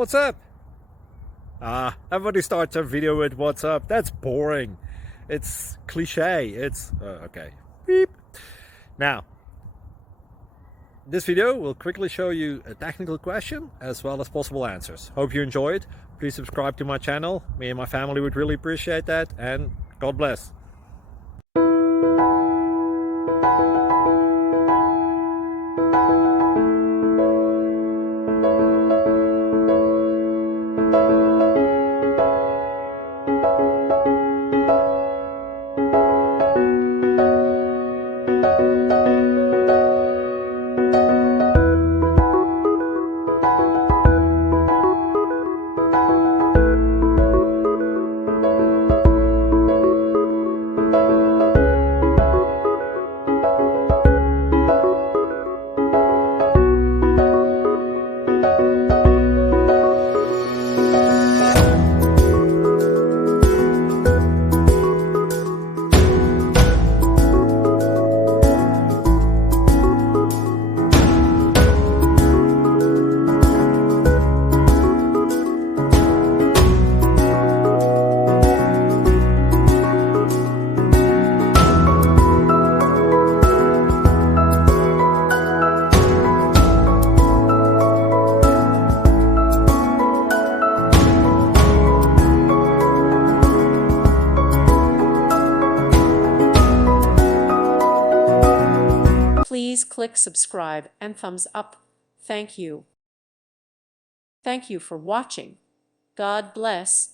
What's up? Everybody starts a video with what's up. That's boring. It's cliche. It's okay. Beep. Now, this video will quickly show you a technical question as well as possible answers. Hope you enjoy it. Please subscribe to my channel. Me and my family would really appreciate that, and God bless. Please click subscribe and thumbs up. Thank you. Thank you for watching. God bless.